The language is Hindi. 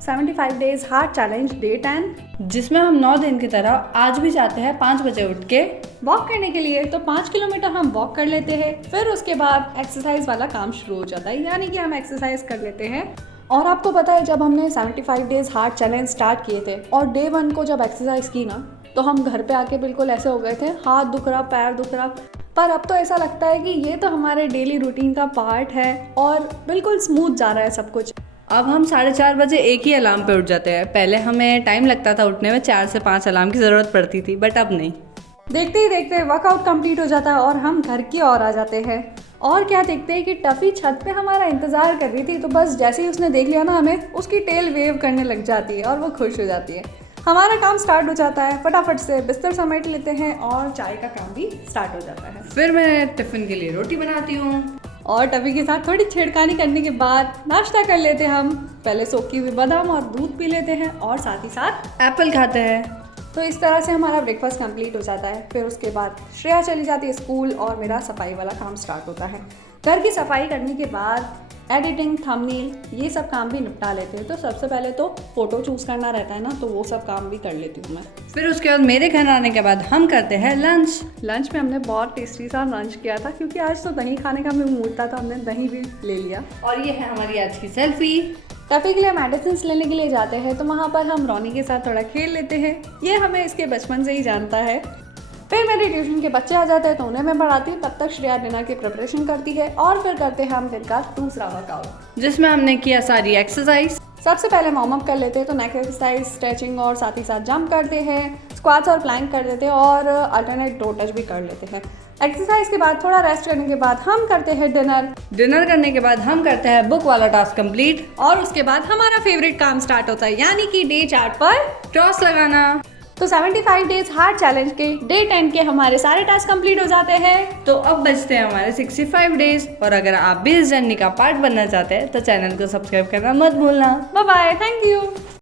75 डेज हार्ट चैलेंज डे 10, जिसमें हम 9 दिन की तरह आज भी जाते हैं 5 बजे उठ के वॉक करने के लिए। तो 5 किलोमीटर हम वॉक कर लेते हैं, फिर उसके बाद एक्सरसाइज वाला काम शुरू हो जाता है, यानी कि हम एक्सरसाइज कर लेते हैं। और आपको पता है, जब हमने 75 डेज हार्ट चैलेंज स्टार्ट किए थे और डे 1 को जब एक्सरसाइज की ना, तो हम घर पे आके बिल्कुल ऐसे हो गए थे, हाथ दुख रहा, पैर दुख रहा। पर अब तो ऐसा लगता है कि ये तो हमारे डेली रूटीन का पार्ट है और बिल्कुल स्मूथ जा रहा है सब कुछ। अब हम 4:30 बजे एक ही अलार्म पे उठ जाते हैं। पहले हमें टाइम लगता था उठने में, 4 से 5 अलार्म की ज़रूरत पड़ती थी, बट अब नहीं। देखते ही देखते वर्कआउट कंप्लीट हो जाता है और हम घर की ओर आ जाते हैं। और क्या देखते हैं कि टफ़ी छत पे हमारा इंतज़ार कर रही थी, तो बस जैसे ही उसने देख लिया ना हमें, उसकी टेल वेव करने लग जाती है और वो खुश हो जाती है। हमारा काम स्टार्ट हो जाता है, फटाफट से बिस्तर समेट लेते हैं और चाय का काम भी स्टार्ट हो जाता है। फिर मैं टिफ़िन के लिए रोटी बनाती हूँ और टफ़ी के साथ थोड़ी छेड़खानी करने के बाद नाश्ता कर लेते हैं हम। पहले सोखी हुई बादाम और दूध पी लेते हैं और साथ ही साथ एप्पल खाते हैं। तो इस तरह से हमारा ब्रेकफास्ट कंप्लीट हो जाता है। फिर उसके बाद श्रेया चली जाती है स्कूल और मेरा सफाई वाला काम स्टार्ट होता है। घर की सफाई करने के बाद एडिटिंग, थंबनेल, ये सब काम भी निपटा लेते हैं। तो सबसे पहले तो फ़ोटो चूज़ करना रहता है ना, तो वो सब काम भी कर लेती हूँ मैं। फिर उसके बाद मेरे घर आने के बाद हम करते हैं लंच। लंच में हमने बहुत टेस्टी सा लंच किया था, क्योंकि आज तो दही खाने का भी मूड था, तो हमने दही भी ले लिया। और ये है हमारी आज की सेल्फी। टफ़ी के लिए मेडिसिन लेने के लिए जाते हैं, तो वहाँ पर हम रोनी के साथ थोड़ा खेल लेते हैं। ये हमें इसके बचपन से ही जानता है। फिर मेरे ट्यूशन के बच्चे आ जाते हैं, तो उन्हें मैं पढ़ाती हूँ। तब तक श्रेया डिनर की प्रिपरेशन करती है और फिर करते हैं हम दिन का दूसरा वर्कआउट, जिसमें हमने किया सारी एक्सरसाइज। सबसे पहले वार्म अप कर लेते हैं, तो नेक एक्सरसाइज, स्ट्रेचिंग और साथ ही साथ जंप करते हैं, स्क्वाट्स और प्लैंक कर देते हैं और अल्टरनेट टो टच भी कर लेते हैं। एक्सरसाइज के बाद थोड़ा रेस्ट करने के बाद हम करते हैं डिनर करने के बाद हम करते हैं बुक वाला टास्क कंप्लीट। और उसके बाद हमारा फेवरेट काम स्टार्ट होता है, यानी कि डे चार्ट पर क्रॉस लगाना। तो 75 डेज हार्ट चैलेंज के डे 10 के हमारे सारे टास्क कंप्लीट हो जाते हैं। तो अब बचते हैं हमारे 65 डेज। और अगर आप भी इस जर्नी का पार्ट बनना चाहते हैं तो चैनल को सब्सक्राइब करना मत भूलना। Bye bye, thank you.